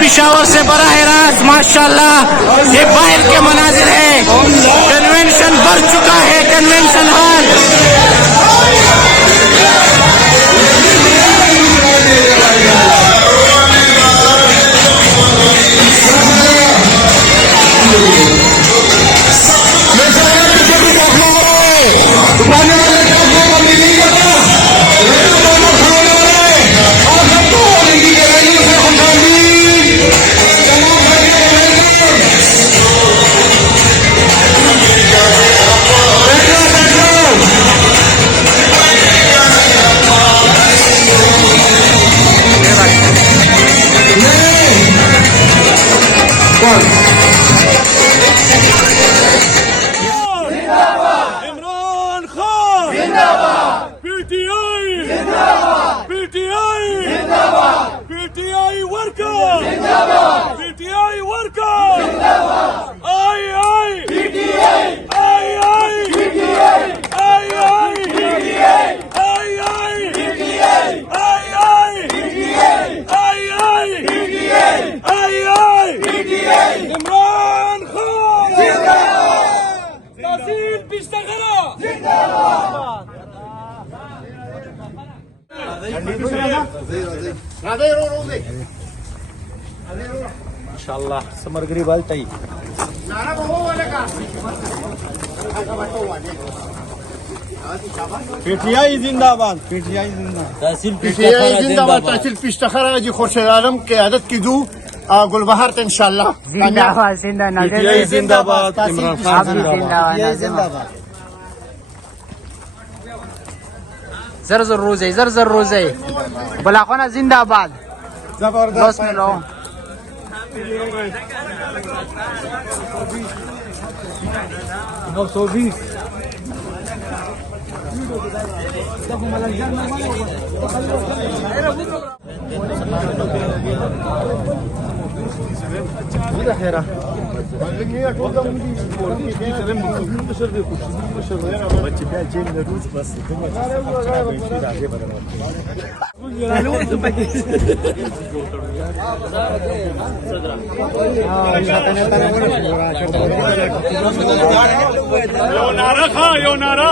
पिशावर से बराह रास्त माशाल्लाह ये बाहर के मनाजिर है। कन्वेंशन भर चुका है कन्वेंशन हॉल। इमरान खान जिंदाबाद, पीटीआई जिंदाबाद, पीटीआई जिंदाबाद, पीटीआई वर्कर जिंदाबाद, पीटीआई वर्कर जिंदाबाद, आई आई पीटीआई, आई आई पीटीआई, आई आई पीटीआई, आई आई पीटीआई, आई आई पीटीआई, आई आई पीटीआई, आई आई पीटीआई, इमरान खान जिंदाबाद, तहसील पिश्तखरा जिंदाबाद। माशाल्लाह समरगिरी बालताई पीटीआई जिंदाबाद, पीटीआई जिंदाबाद, पीटीआई जिंदाबाद, तहसील पिश्तखरा जी खुर्शीद आलम क़यादत की दू गुलबहार इंशाल्लाह जिंदाबाद, जिंदाबाद, पीटीआई जिंदाबाद, इमरान खान जिंदाबाद। जिंदाबाद। زر زر روزي زر زر روزي بلاخونه जिंदाबाद जबरदस्त بسم الله यो नारा खा यो नारा